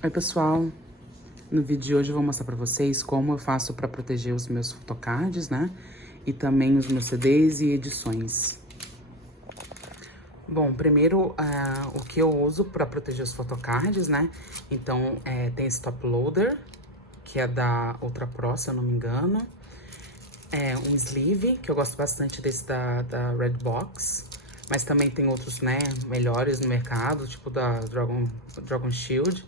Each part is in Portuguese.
Oi pessoal, no vídeo de hoje eu vou mostrar pra vocês como eu faço pra proteger os meus photocards, né? E também os meus CDs e edições. Bom, primeiro o que eu uso pra proteger os photocards, né? Então tem esse top loader, que é da Ultra Pro, se eu não me engano. Um sleeve, que eu gosto bastante desse da Redbox. Mas também tem outros, né, melhores no mercado, tipo da Dragon Shield.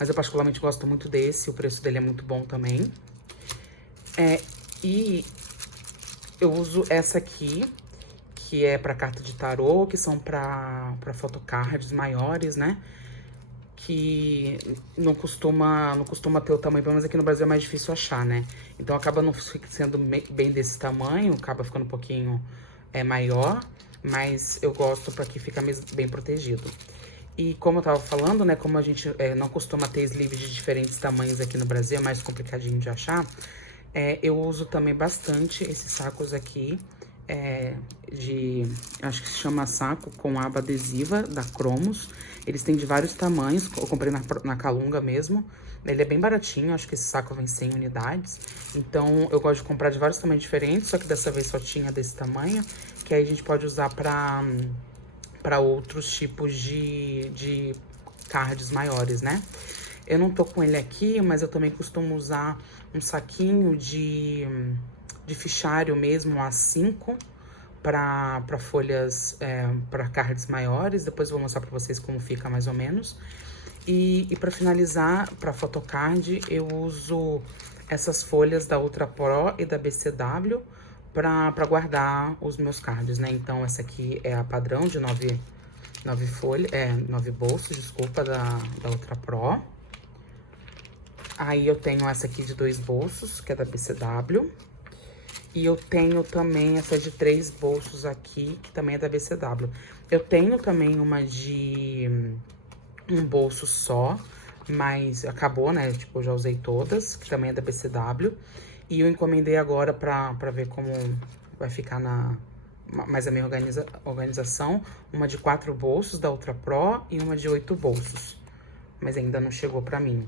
Mas eu particularmente gosto muito desse, o preço dele é muito bom também. E eu uso essa aqui, que é pra carta de tarô, que são pra photocards maiores, né? Que não costuma ter o tamanho, pelo menos aqui no Brasil é mais difícil achar, né? Então acaba não sendo bem desse tamanho, acaba ficando um pouquinho maior, mas eu gosto pra que fica bem protegido. E como eu tava falando, né, como a gente não costuma ter sleeves de diferentes tamanhos aqui no Brasil, é mais complicadinho de achar, eu uso também bastante esses sacos aqui, acho que se chama saco com aba adesiva da Cromos. Eles têm de vários tamanhos, eu comprei na Calunga mesmo. Ele é bem baratinho, acho que esse saco vem 100 unidades. Então, eu gosto de comprar de vários tamanhos diferentes, só que dessa vez só tinha desse tamanho, que aí a gente pode usar pra outros tipos de cards maiores, né? Eu não tô com ele aqui, mas eu também costumo usar um saquinho de fichário mesmo, A5, para folhas, para cards maiores. Depois eu vou mostrar pra vocês como fica mais ou menos. E para finalizar, para photocard, eu uso essas folhas da Ultra Pro e da BCW para guardar os meus cards, né? Então, essa aqui é a padrão de 9 folhas, 9 bolsos, desculpa, da Ultra Pro. Aí eu tenho essa aqui de 2 bolsos, que é da BCW. E eu tenho também essa de 3 bolsos aqui, que também é da BCW. Eu tenho também uma de um bolso só, mas acabou, né? Tipo, eu já usei todas, que também é da BCW. E eu encomendei agora pra ver como vai ficar mais a minha organização. Uma de 4 bolsos da Ultra Pro e uma de 8 bolsos. Mas ainda não chegou pra mim.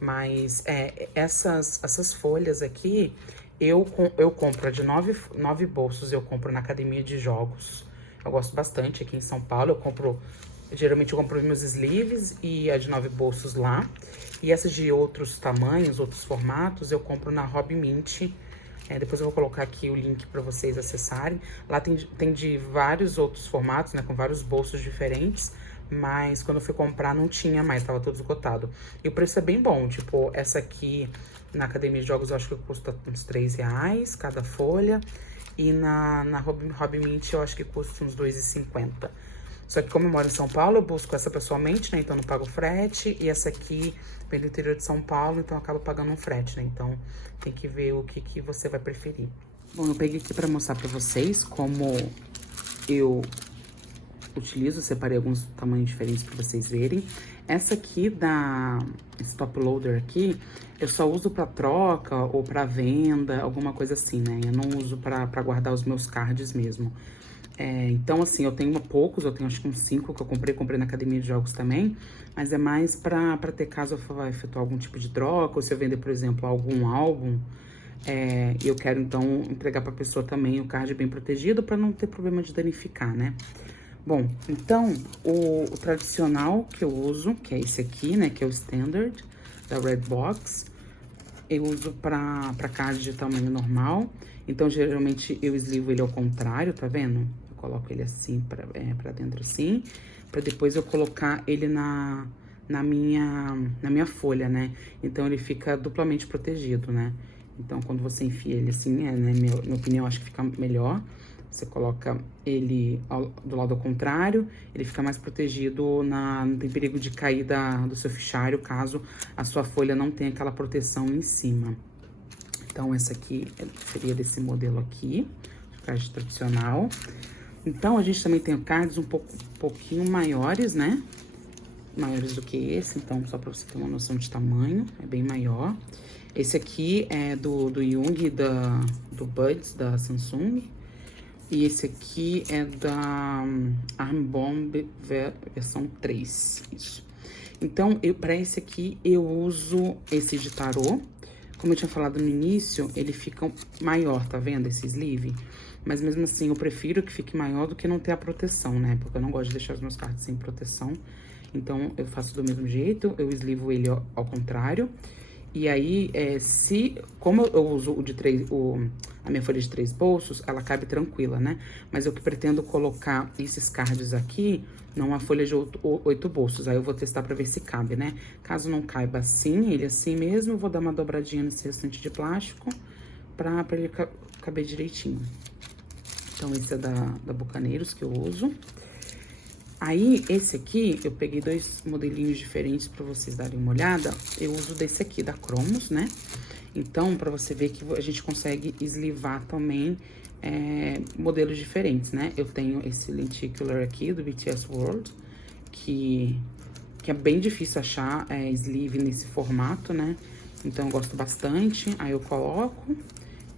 Mas essas folhas aqui, eu compro a de 9 bolsos, eu compro na academia de jogos. Eu gosto bastante aqui em São Paulo, geralmente eu compro os meus sleeves e a de 9 bolsos lá. E essas de outros tamanhos, outros formatos, eu compro na Hobby Mint. Depois eu vou colocar aqui o link para vocês acessarem. Lá tem de vários outros formatos, né, com vários bolsos diferentes. Mas quando eu fui comprar não tinha mais, tava todo esgotado. E o preço é bem bom, tipo, essa aqui na Academia de Jogos eu acho que custa uns R$3 cada folha. E na Hobby Mint eu acho que custa uns R$2,50. Só que como eu moro em São Paulo, eu busco essa pessoalmente, né? Então eu não pago frete. E essa aqui vem do interior de São Paulo, então eu acabo pagando um frete, né? Então tem que ver o que você vai preferir. Bom, eu peguei aqui pra mostrar pra vocês como eu utilizo, separei alguns tamanhos diferentes para vocês verem. Essa aqui esse top loader aqui, eu só uso para troca ou para venda, alguma coisa assim, né? Eu não uso para guardar os meus cards mesmo. Então, assim, eu tenho poucos, eu tenho acho que uns 5 que eu comprei na academia de jogos também, mas é mais pra ter caso eu vá efetuar algum tipo de troca, ou se eu vender, por exemplo, algum álbum, eu quero então entregar pra pessoa também o card bem protegido pra não ter problema de danificar, né? Bom, então, o tradicional que eu uso, que é esse aqui, né, que é o Standard, da Redbox, eu uso pra card de tamanho normal. Então, geralmente, eu eslivo ele ao contrário, tá vendo? Eu coloco ele assim, pra dentro assim, pra depois eu colocar ele na minha folha, né? Então, ele fica duplamente protegido, né? Então, quando você enfia ele assim, né, minha opinião, acho que fica melhor. Você coloca ele do lado ao contrário, ele fica mais protegido, não tem perigo de cair do seu fichário, caso a sua folha não tenha aquela proteção em cima. Então, essa aqui seria desse modelo aqui, card tradicional. Então, a gente também tem cards um pouquinho maiores, né? Maiores do que esse, então, só pra você ter uma noção de tamanho, é bem maior. Esse aqui é do Jung, do Buds, da Samsung. E esse aqui é da Arm Bomb versão 3, isso. Então, pra esse aqui, eu uso esse de tarô. Como eu tinha falado no início, ele fica maior, tá vendo? Esse sleeve. Mas mesmo assim, eu prefiro que fique maior do que não ter a proteção, né? Porque eu não gosto de deixar os meus cards sem proteção. Então, eu faço do mesmo jeito, eu eslivo ele ao contrário. E aí, como eu uso a minha folha de 3 bolsos, ela cabe tranquila, né? Mas eu que pretendo colocar esses cards aqui numa folha de 8 bolsos. Aí eu vou testar pra ver se cabe, né? Caso não caiba assim, ele assim mesmo, eu vou dar uma dobradinha nesse restante de plástico pra ele caber direitinho. Então, esse é da Bucaneiros que eu uso. Aí, esse aqui, eu peguei 2 modelinhos diferentes pra vocês darem uma olhada. Eu uso desse aqui, da Cromos, né? Então, pra você ver que a gente consegue eslivar também modelos diferentes, né? Eu tenho esse lenticular aqui, do BTS World, que é bem difícil achar sleeve nesse formato, né? Então, eu gosto bastante. Aí, eu coloco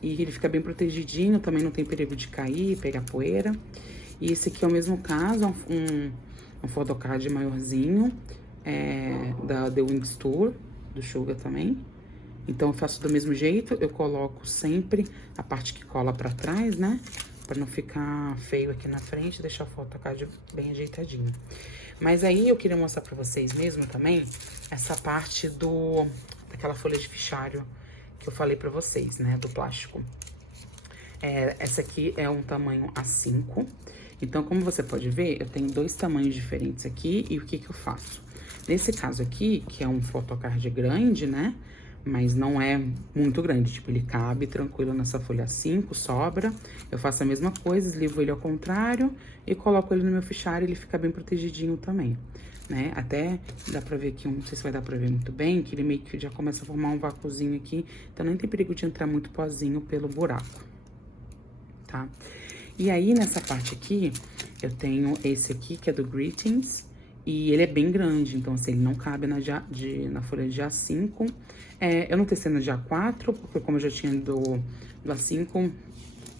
e ele fica bem protegidinho, também não tem perigo de cair, pegar poeira. E esse aqui é o mesmo caso, um photocard maiorzinho, da The Wings Tour, do Suga também. Então, eu faço do mesmo jeito, eu coloco sempre a parte que cola pra trás, né? Pra não ficar feio aqui na frente, deixar o photocard bem ajeitadinho. Mas aí, eu queria mostrar pra vocês mesmo também, essa parte daquela folha de fichário que eu falei pra vocês, né? Do plástico. Essa aqui é um tamanho A5. Então, como você pode ver, eu tenho 2 tamanhos diferentes aqui. E o que eu faço? Nesse caso aqui, que é um photocard grande, né? Mas não é muito grande. Tipo, ele cabe tranquilo nessa folha A5, sobra. Eu faço a mesma coisa, eslivo ele ao contrário e coloco ele no meu fichário e ele fica bem protegidinho também, né? Até dá pra ver aqui, não sei se vai dar pra ver muito bem, que ele meio que já começa a formar um vácuozinho aqui. Então, nem tem perigo de entrar muito pozinho pelo buraco, tá? E aí, nessa parte aqui, eu tenho esse aqui, que é do Greetings, e ele é bem grande, então, assim, ele não cabe na folha de A5. Eu não testei na de A4, porque como eu já tinha do A5,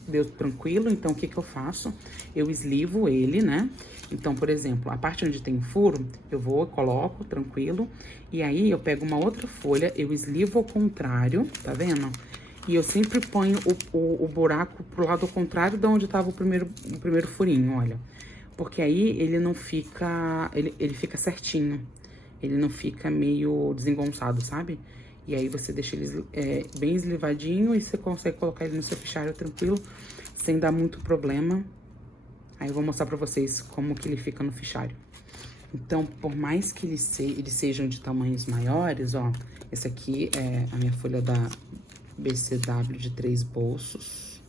deu tranquilo. Então, o que eu faço? Eu eslivo ele, né? Então, por exemplo, a parte onde tem furo, eu coloco, tranquilo. E aí, eu pego uma outra folha, eu eslivo ao contrário, tá vendo? E eu sempre ponho o buraco pro lado contrário de onde tava o primeiro furinho, olha. Porque aí ele não fica... Ele fica certinho. Ele não fica meio desengonçado, sabe? E aí você deixa ele bem eslivadinho e você consegue colocar ele no seu fichário tranquilo, sem dar muito problema. Aí eu vou mostrar pra vocês como que ele fica no fichário. Então, por mais que eles sejam de tamanhos maiores, ó... Esse aqui é a minha folha da BCW de 3 bolsos.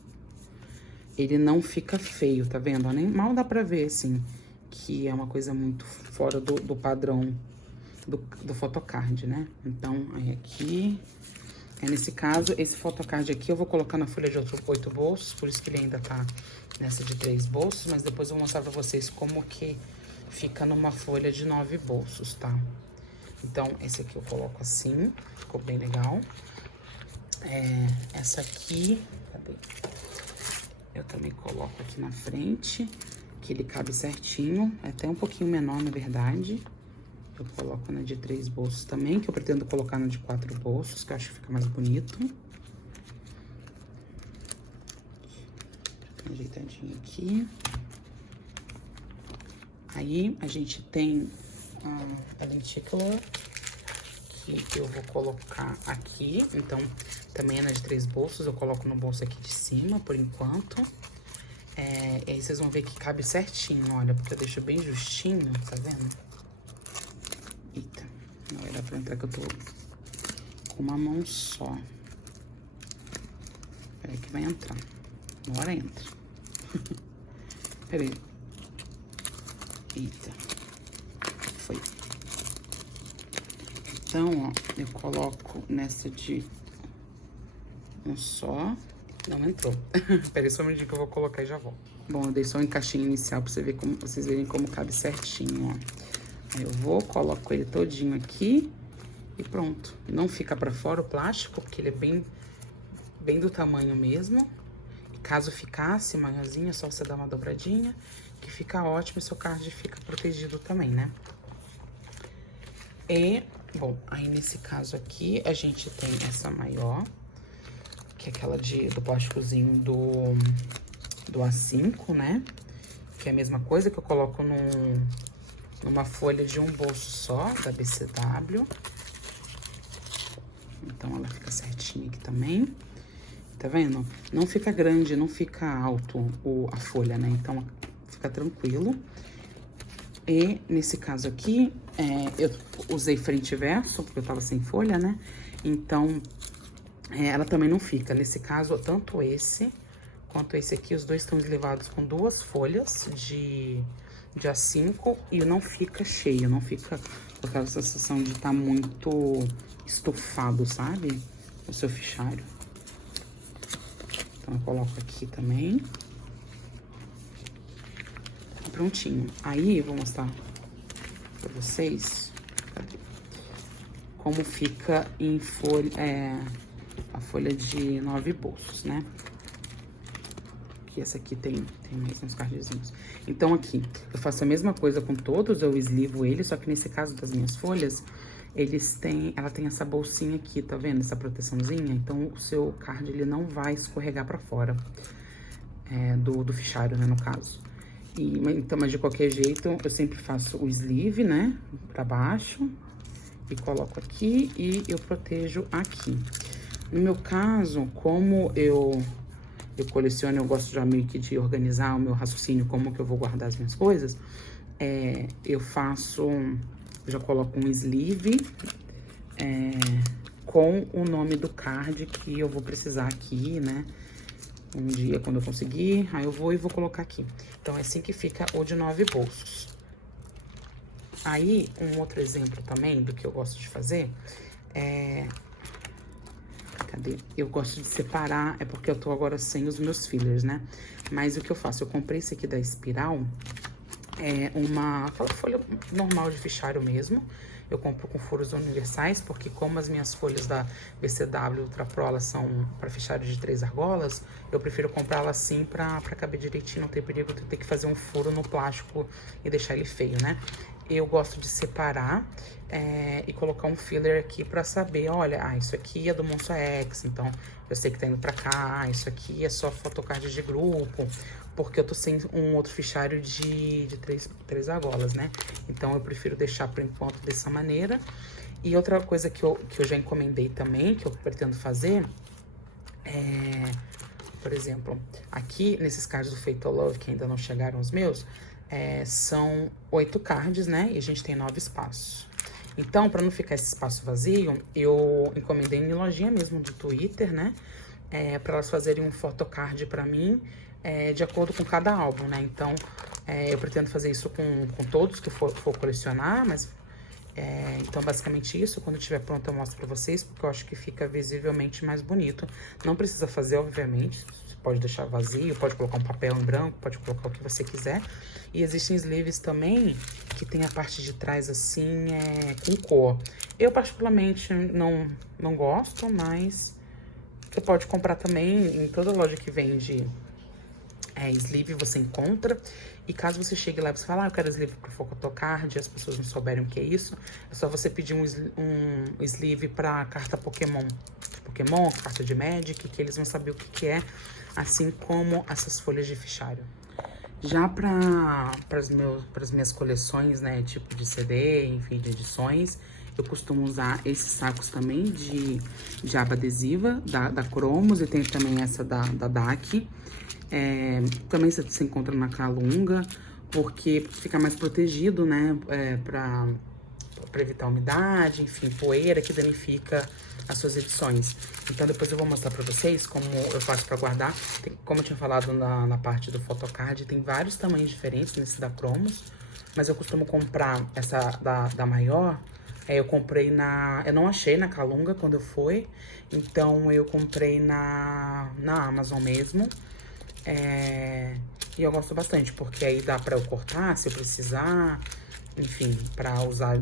Ele não fica feio, tá vendo? Nem mal dá pra ver, assim, que é uma coisa muito fora do padrão do photocard, né? Então, aí aqui... nesse caso, esse photocard aqui eu vou colocar na folha de 8 bolsos, por isso que ele ainda tá nessa de 3 bolsos, mas depois eu vou mostrar pra vocês como que fica numa folha de 9 bolsos, tá? Então, esse aqui eu coloco assim, ficou bem legal. Essa aqui, cadê? Eu também coloco aqui na frente, que ele cabe certinho, é até um pouquinho menor, na verdade. Eu coloco na de 3 bolsos também, que eu pretendo colocar na de 4 bolsos, que eu acho que fica mais bonito. Ajeitadinho aqui. Aí, a gente tem a lenticular, que eu vou colocar aqui. Então, também é na de 3 bolsos, eu coloco no bolso aqui de cima, por enquanto. E aí, vocês vão ver que cabe certinho, olha, porque eu deixo bem justinho, tá vendo? Eita, não vai dar pra entrar que eu tô com uma mão só. Peraí que vai entrar. Uma hora entra. Peraí. Eita. Foi. Então, ó, eu coloco nessa de um só. Não entrou. Peraí só um minutinho que eu vou colocar e já volto. Bom, eu dei só um encaixinho inicial pra vocês verem como cabe certinho, ó. Aí eu coloco ele todinho aqui e pronto. Não fica pra fora o plástico, porque ele é bem do tamanho mesmo. E caso ficasse maiorzinho, é só você dar uma dobradinha, que fica ótimo e seu card fica protegido também, né? E, bom, aí nesse caso aqui, a gente tem essa maior, que é aquela do plásticozinho do A5, né? Que é a mesma coisa que eu coloco numa folha de um bolso só, da BCW. Então, ela fica certinha aqui também. Tá vendo? Não fica grande, não fica alto a folha, né? Então, fica tranquilo. E, nesse caso aqui, eu usei frente e verso, porque eu tava sem folha, né? Então, ela também não fica. Nesse caso, tanto esse quanto esse aqui, os dois estão eslivados com 2 folhas de A5 e não fica cheio, não fica com aquela sensação de estar muito estufado, sabe? O seu fichário. Então, eu coloco aqui também. Prontinho. Aí, eu vou mostrar pra vocês. Cadê? Como fica em folha, a folha de 9 bolsos, né? Que essa aqui tem mais uns cardzinhos. Então, aqui, eu faço a mesma coisa com todos, eu eslivo eles, só que nesse caso das minhas folhas, ela tem essa bolsinha aqui, tá vendo? Essa proteçãozinha. Então, o seu card, ele não vai escorregar pra fora do fichário, né, no caso. Então, mas de qualquer jeito, eu sempre faço o sleeve, né, pra baixo, e coloco aqui, e eu protejo aqui. No meu caso, como eu coleciono, eu gosto já meio que de organizar o meu raciocínio, como que eu vou guardar as minhas coisas, eu já coloco um sleeve com o nome do card que eu vou precisar aqui, né? Um dia, quando eu conseguir, aí eu vou colocar aqui. Então, é assim que fica o de 9 bolsos. Aí, um outro exemplo também do que eu gosto de fazer Cadê? Eu gosto de separar, é porque eu tô agora sem os meus fillers, né? Mas o que eu faço? Eu comprei esse aqui da Espiral, aquela folha normal de fichário mesmo. Eu compro com furos universais, porque como as minhas folhas da BCW Ultra Pro, elas são para fichário de 3 argolas, eu prefiro comprá-la assim pra caber direitinho, não ter perigo de ter que fazer um furo no plástico e deixar ele feio, né? Eu gosto de separar e colocar um filler aqui pra saber, olha, isso aqui é do Monster X, então eu sei que tá indo pra cá, isso aqui é só photocard de grupo, porque eu tô sem um outro fichário de 3 argolas, né? Então, eu prefiro deixar por enquanto dessa maneira. E outra coisa que eu já encomendei também, que eu pretendo fazer, por exemplo, aqui nesses cards do Fatal Love, que ainda não chegaram os meus, são 8 cards, né? E a gente tem 9 espaços. Então, pra não ficar esse espaço vazio, eu encomendei em lojinha mesmo do Twitter, né? Pra elas fazerem um photocard pra mim, de acordo com cada álbum, né? Então, eu pretendo fazer isso com todos que for colecionar, mas... então, basicamente isso. Quando estiver pronto, eu mostro pra vocês, porque eu acho que fica visivelmente mais bonito. Não precisa fazer, obviamente. Você pode deixar vazio, pode colocar um papel em branco, pode colocar o que você quiser. E existem sleeves também que tem a parte de trás, assim, com cor. Eu, particularmente, não gosto, mas você pode comprar também em toda loja que vende sleeve, você encontra. E caso você chegue lá e você fale, eu quero sleeve pro photocard, e as pessoas não souberem o que é isso, é só você pedir um sleeve pra carta Pokémon. Carta de Magic, que eles vão saber o que é, assim como essas folhas de fichário. Já para as minhas coleções, né, tipo de CD, enfim, de edições, eu costumo usar esses sacos também de aba adesiva, da Cromos, e tem também essa da DAC. Também você encontra na Calunga, porque fica mais protegido, né, pra evitar umidade, enfim, poeira que danifica as suas edições. Então, depois eu vou mostrar pra vocês como eu faço pra guardar. Como eu tinha falado na parte do photocard, tem vários tamanhos diferentes nesse da Cromos, mas eu costumo comprar essa da maior. Eu comprei eu não achei na Calunga quando eu fui, então eu comprei na Amazon mesmo. E eu gosto bastante, porque aí dá pra eu cortar se eu precisar, enfim, pra usar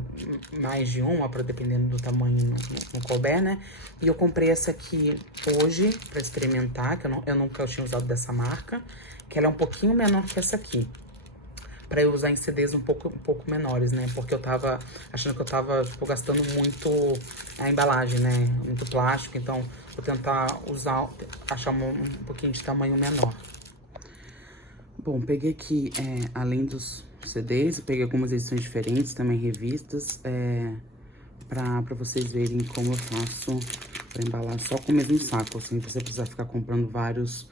mais de uma, dependendo do tamanho no couber, né? E eu comprei essa aqui hoje pra experimentar, que eu nunca tinha usado dessa marca, que ela é um pouquinho menor que essa aqui. pra eu usar em CDs um pouco menores, né? Porque eu tava achando que eu tava, tipo, gastando muito a embalagem, né? Muito plástico, então vou tentar usar, achar um pouquinho de tamanho menor. Bom, peguei aqui, além dos CDs, eu peguei algumas edições diferentes, também revistas, pra vocês verem como eu faço pra embalar só com o mesmo saco, sem você precisar ficar comprando vários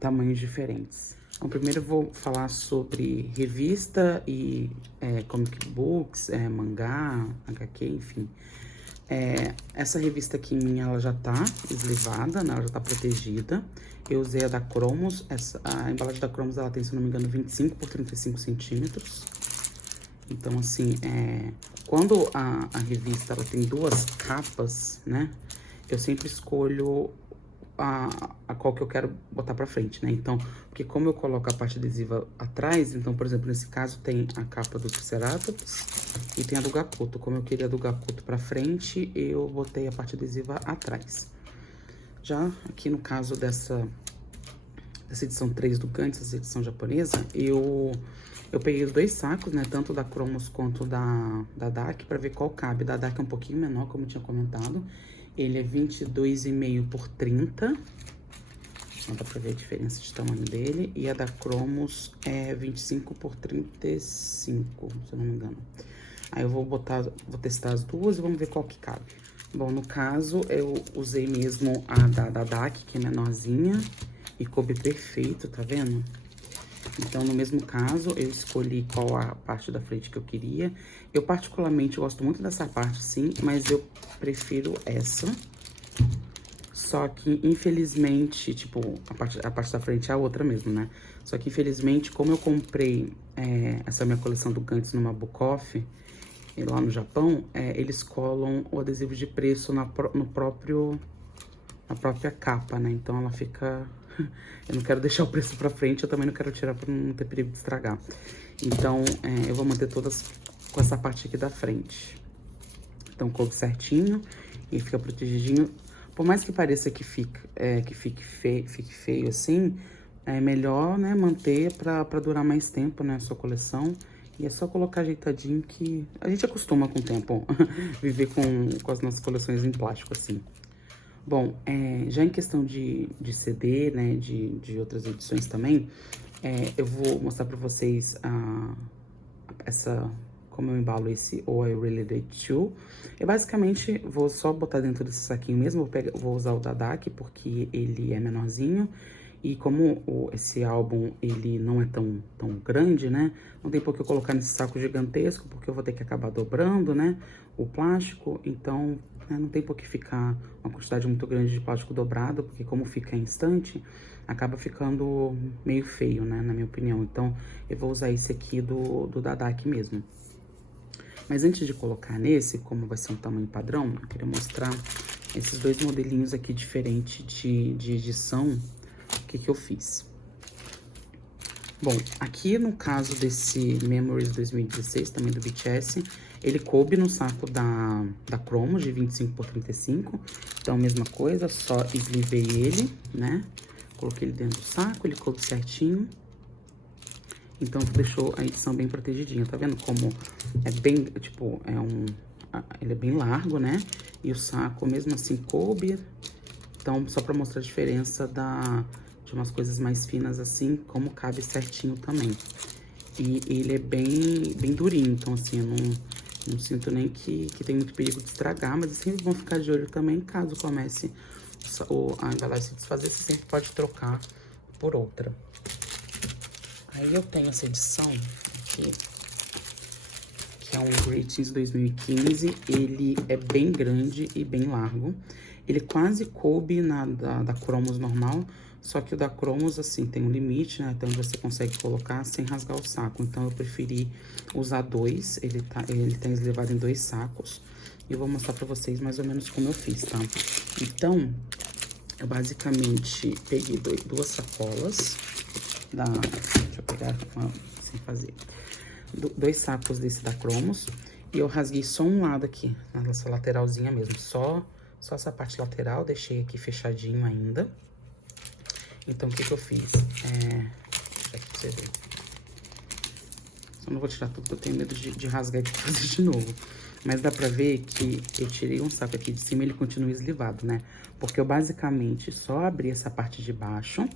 tamanhos diferentes. Então, primeiro eu vou falar sobre revista e comic books, mangá, HQ, enfim. Essa revista aqui minha, ela já tá eslivada, né? Ela já tá protegida. Eu usei a da Cromos, a embalagem da Cromos, ela tem, se não me engano, 25 por 35 centímetros. Então, assim, quando a revista, ela tem duas capas, né? Eu sempre escolho a qual que eu quero botar pra frente, né? Então, porque como eu coloco a parte adesiva atrás, então, por exemplo, nesse caso tem a capa do Triceratops e tem a do Gakuto. Como eu queria a do Gakuto pra frente, eu botei a parte adesiva atrás. Já aqui no caso dessa edição 3 do Gantz, essa edição japonesa, eu peguei os dois sacos, né? Tanto da Cromos quanto da DAC, pra ver qual cabe. Da DAC é um pouquinho menor, como eu tinha comentado. Ele é 22,5 por 30. Não dá pra ver a diferença de tamanho dele. E a da Cromos é 25 por 35, se eu não me engano. Aí eu vou testar as duas e vamos ver qual que cabe. Bom, no caso, eu usei mesmo a da DAC, que é menorzinha, e coube perfeito, tá vendo? Então, no mesmo caso, eu escolhi qual a parte da frente que eu queria. Eu, particularmente, gosto muito dessa parte, sim, mas eu prefiro essa. Só que, infelizmente, tipo, a parte da frente é a outra mesmo, né? Só que, infelizmente, como eu comprei essa minha coleção do Gantz numa Book Off, lá no Japão, eles colam o adesivo de preço na própria capa, né? Então ela fica... Eu não quero deixar o preço pra frente, eu também não quero tirar pra não ter perigo de estragar. Então, eu vou manter todas com essa parte aqui da frente. Então, coube certinho e fica protegidinho. Por mais que pareça que fique feio assim, é melhor, né, manter pra durar mais tempo, né, a sua coleção. E é só colocar ajeitadinho que a gente acostuma com o tempo viver com as nossas coleções em plástico, assim. Bom, já em questão de CD, né, de outras edições também, eu vou mostrar pra vocês como eu embalo esse Oh I Really Did Too. Eu basicamente vou só botar dentro desse saquinho mesmo, vou usar o da DAC porque ele é menorzinho. E como esse álbum, ele não é tão grande, né? Não tem por que eu colocar nesse saco gigantesco, porque eu vou ter que acabar dobrando, né? O plástico, então, não tem por que ficar uma quantidade muito grande de plástico dobrado, porque como fica em instante, acaba ficando meio feio, né? Na minha opinião. Então, eu vou usar esse aqui do Dadak mesmo. Mas antes de colocar nesse, como vai ser um tamanho padrão, eu queria mostrar esses dois modelinhos aqui diferentes de edição. O que eu fiz? Bom, aqui no caso desse Memories 2016, também do BTS, ele coube no saco da Cromos de 25 por 35. Então, mesma coisa, só eslivei ele, né? Coloquei ele dentro do saco, ele coube certinho. Então, deixou a edição bem protegidinha. Tá vendo como é bem, tipo, ele é bem largo, né? E o saco, mesmo assim, coube. Então, só pra mostrar a diferença de umas coisas mais finas assim, como cabe certinho também. E ele é bem durinho, então assim, eu não sinto nem que tem muito perigo de estragar, mas é sempre bom ficar de olho também, caso comece a embalagem se desfazer, você sempre pode trocar por outra. Aí eu tenho essa edição aqui, que é um Greetings 2015, ele é bem grande e bem largo. Ele quase coube da Cromos normal, só que o da Cromos, assim, tem um limite, né? Então, você consegue colocar sem rasgar o saco. Então, eu preferi usar dois. Ele tá eslivado em dois sacos. E eu vou mostrar pra vocês mais ou menos como eu fiz, tá? Então, eu basicamente peguei duas sacolas deixa eu pegar uma sem fazer. Dois sacos desse da Cromos. E eu rasguei só um lado aqui, nessa lateralzinha mesmo. Só essa parte lateral, deixei aqui fechadinho ainda. Então, o que eu fiz? Deixa aqui pra você ver. Eu não vou tirar tudo, porque eu tenho medo de rasgar e de fazer de novo. Mas dá pra ver que eu tirei um saco aqui de cima e ele continua eslivado, né? Porque eu basicamente só abri essa parte de baixo.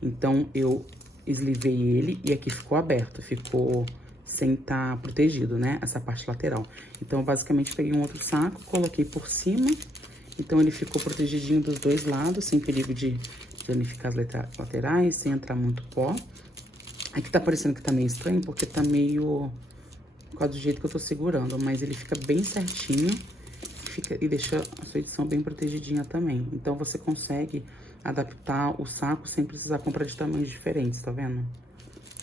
Então, eu eslivei ele e aqui ficou aberto. Ficou sem estar protegido, né? Essa parte lateral. Então, eu basicamente peguei um outro saco, coloquei por cima. Então, ele ficou protegidinho dos dois lados, sem perigo de danificar as laterais, sem entrar muito pó. Aqui tá parecendo que tá meio estranho, porque tá meio... por causa do jeito que eu tô segurando, mas ele fica bem certinho e deixa a sua edição bem protegidinha também. Então, você consegue adaptar o saco sem precisar comprar de tamanhos diferentes, tá vendo?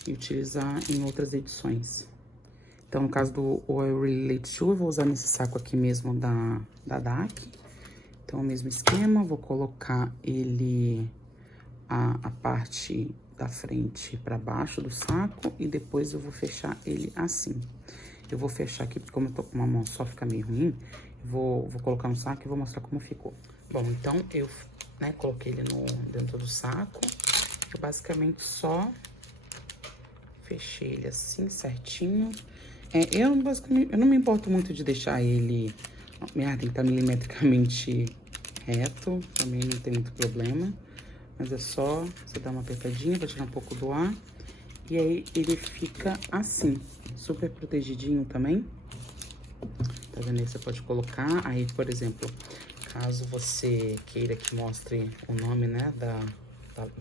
E utilizar em outras edições. Então, no caso do Oil Relate Shoe, eu vou usar nesse saco aqui mesmo da DAC. Então, o mesmo esquema, vou colocar ele, a parte da frente para baixo do saco e depois eu vou fechar ele assim. Eu vou fechar aqui, porque como eu tô com uma mão só fica meio ruim, vou colocar no saco e vou mostrar como ficou. Bom, então eu, né, coloquei ele dentro do saco. Eu basicamente só fechei ele assim, certinho. Eu não me importo muito de deixar ele... tem que estar milimetricamente reto, também não tem muito problema. Mas é só você dar uma apertadinha pra tirar um pouco do ar. E aí, ele fica assim, super protegidinho também. Tá vendo aí? Você pode colocar aí, por exemplo, caso você queira que mostre o nome, né, da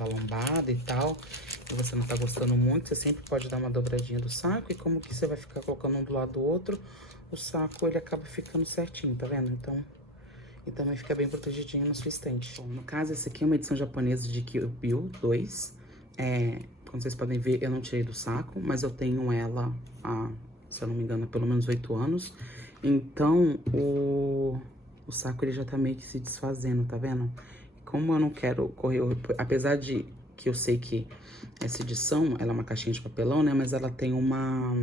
lombada e tal, e você não tá gostando muito, você sempre pode dar uma dobradinha do saco. E como que você vai ficar colocando um do lado do outro, o saco, ele acaba ficando certinho, tá vendo? Então... e também fica bem protegidinho na sua estante. Bom, no caso, essa aqui é uma edição japonesa de Kill Bill 2. Como vocês podem ver, eu não tirei do saco, mas eu tenho ela há, se eu não me engano, há pelo menos 8 anos. Então, o saco ele já tá meio que se desfazendo, tá vendo? Como eu não quero correr... apesar de que eu sei que essa edição, ela é uma caixinha de papelão, né? Mas ela tem uma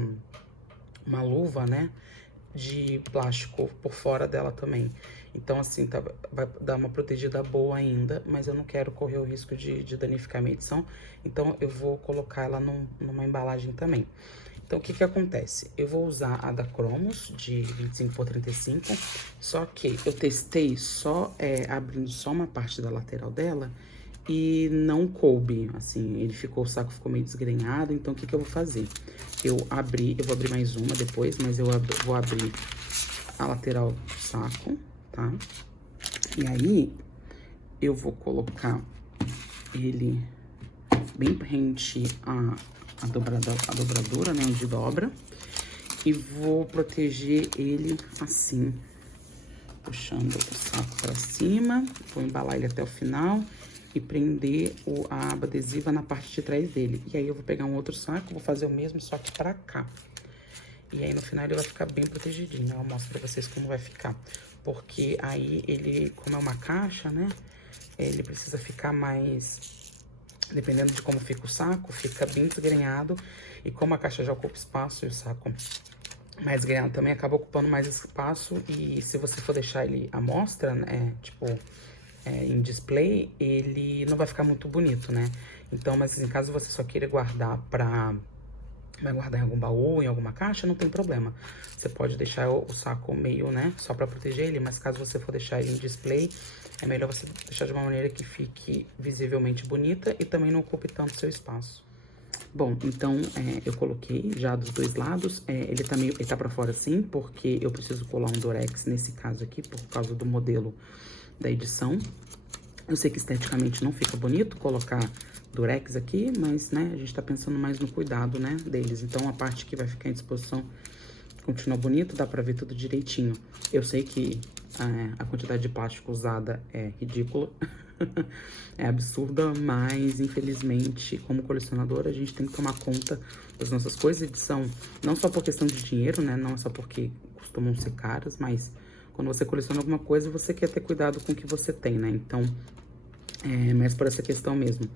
luva, né, de plástico por fora dela também. Então, assim, vai dar uma protegida boa ainda, mas eu não quero correr o risco de danificar a minha edição. Então, eu vou colocar ela numa embalagem também. Então, o que que acontece? Eu vou usar a da Cromos, de 25 por 35, só que eu testei só abrindo só uma parte da lateral dela e não coube, assim, o saco ficou meio desgrenhado. Então, o que que eu vou fazer? Eu vou abrir mais uma depois, mas eu vou abrir a lateral do saco, tá? E aí, eu vou colocar ele bem rente a dobradora, né, onde dobra. E vou proteger ele assim, puxando o saco pra cima. Vou embalar ele até o final e prender a aba adesiva na parte de trás dele. E aí, eu vou pegar um outro saco, vou fazer o mesmo, só que pra cá. E aí, no final, ele vai ficar bem protegidinho. Eu mostro pra vocês como vai ficar. Porque aí, ele, como é uma caixa, né, ele precisa ficar mais... dependendo de como fica o saco, fica bem desgrenhado. E como a caixa já ocupa espaço e o saco mais desgrenhado também acaba ocupando mais espaço. E se você for deixar ele à mostra, né, em display, ele não vai ficar muito bonito, né? Então, mas em caso você só queira guardar vai guardar em algum baú, em alguma caixa, não tem problema. Você pode deixar o saco meio, né, só pra proteger ele, mas caso você for deixar ele em display, é melhor você deixar de uma maneira que fique visivelmente bonita e também não ocupe tanto seu espaço. Bom, então, eu coloquei já dos dois lados. Ele tá pra fora assim, porque eu preciso colar um Durex nesse caso aqui, por causa do modelo da edição. Eu sei que esteticamente não fica bonito colocar Durex aqui, mas, né, a gente tá pensando mais no cuidado, né, deles. Então, a parte que vai ficar em disposição continua bonito, dá pra ver tudo direitinho. Eu sei que a quantidade de plástico usada é ridícula, é absurda, mas, infelizmente, como colecionadora, a gente tem que tomar conta das nossas coisas. Edição, não só por questão de dinheiro, né, não é só porque costumam ser caras, mas quando você coleciona alguma coisa, você quer ter cuidado com o que você tem, né, então... mas por essa questão mesmo.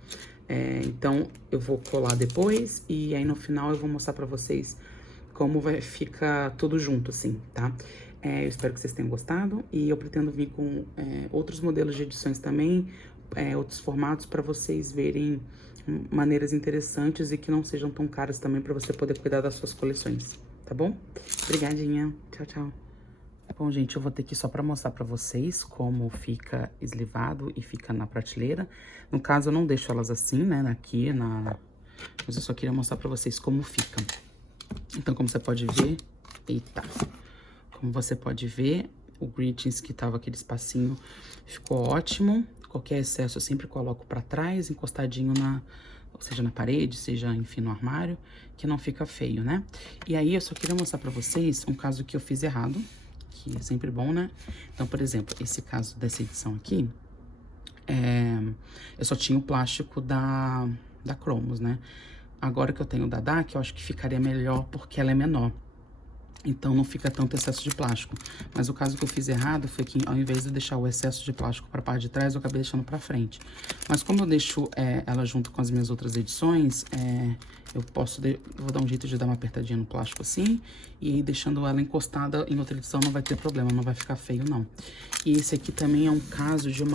Então, eu vou colar depois e aí no final eu vou mostrar pra vocês como vai ficar tudo junto, assim, tá? Eu espero que vocês tenham gostado e eu pretendo vir com outros modelos de edições também, outros formatos pra vocês verem maneiras interessantes e que não sejam tão caras também pra você poder cuidar das suas coleções, tá bom? Obrigadinha. Tchau, tchau. Bom, gente, eu vou ter aqui só pra mostrar pra vocês como fica eslivado e fica na prateleira. No caso, eu não deixo elas assim, né, aqui, mas eu só queria mostrar pra vocês como fica. Então, como você pode ver... Eita! Como você pode ver, o Greetings que tava aquele espacinho ficou ótimo. Qualquer excesso eu sempre coloco pra trás, encostadinho seja na parede, seja, enfim, no armário, que não fica feio, né? E aí, eu só queria mostrar pra vocês um caso que eu fiz errado, que é sempre bom, né? Então, por exemplo, esse caso dessa edição aqui, eu só tinha o plástico da Cromos, né? Agora que eu tenho o da DAC, eu acho que ficaria melhor porque ela é menor. Então, não fica tanto excesso de plástico. Mas o caso que eu fiz errado foi que, ao invés de deixar o excesso de plástico para a parte de trás, eu acabei deixando para frente. Mas como eu deixo ela junto com as minhas outras edições, eu vou dar um jeito de dar uma apertadinha no plástico assim, e aí deixando ela encostada em outra edição não vai ter problema, não vai ficar feio, não. E esse aqui também é um caso de um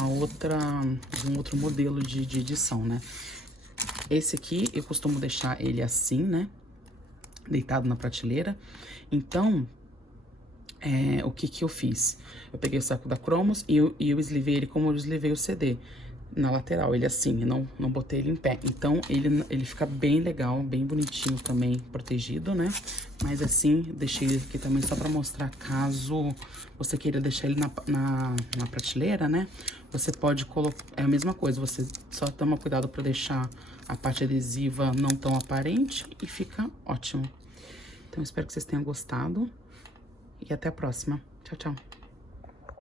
outro modelo de edição, né? Esse aqui, eu costumo deixar ele assim, né? Deitado na prateleira. Então, o que que eu fiz? Eu peguei o saco da Cromos e eu eslivei ele como eu eslivei o CD. Na lateral, ele assim, não botei ele em pé. Então, ele fica bem legal, bem bonitinho também, protegido, né? Mas assim, deixei ele aqui também só pra mostrar, caso você queira deixar ele na prateleira, né? Você pode colocar, é a mesma coisa, você só toma cuidado pra deixar a parte adesiva não tão aparente e fica ótimo. Então, espero que vocês tenham gostado e até a próxima. Tchau, tchau.